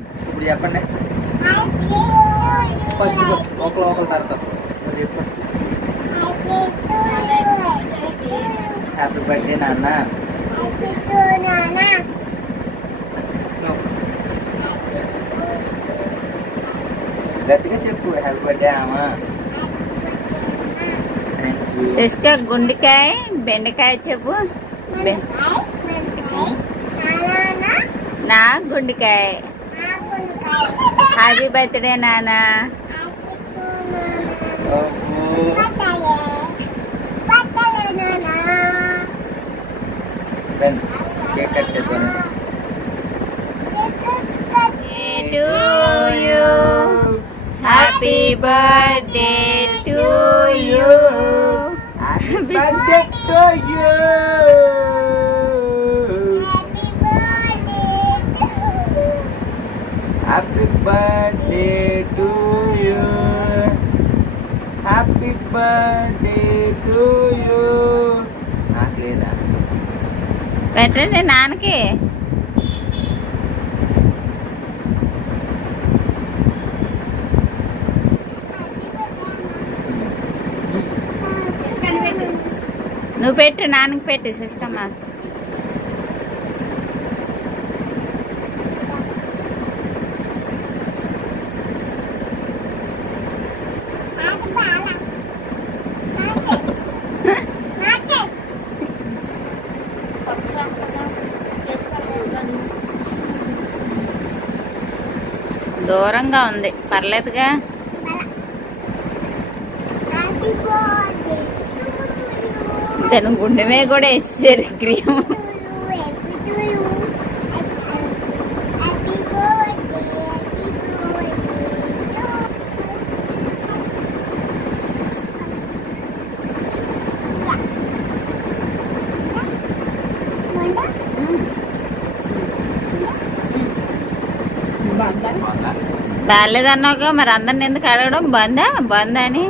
ఇప్పుడు చెప్పండి ఫస్ట్ ఒకరు ఒకరు తర్వాత చెప్పండి. హ్యాపీ బర్త్డే నాన్న. గట్టిగా చెప్పు హ్యాపీ బర్త్డే అమ్మా. సిస్టర్ గుండెకాయ బెండకాయ చెప్పు. నా గుండెకాయ. హ్యాపీ బర్త్డే నాన్న. కేక్ కట్ చేద్దాం. To you happy birthday to you. Birthday to you. Happy birthday to you. Happy birthday to you. నాకేనా పెట్టండి నాన్నకి. నువ్వు పెట్టు నాన్నకి పెట్టు సిస్టమ్. దూరంగా ఉంది పర్లేదుగా. తను గుండె మీద కూడా వేసేసారు క్రీమ్. బాగాలేదన్నావుగా మరి అందరిని ఎందుకు అడగడం? బందా బందా అని.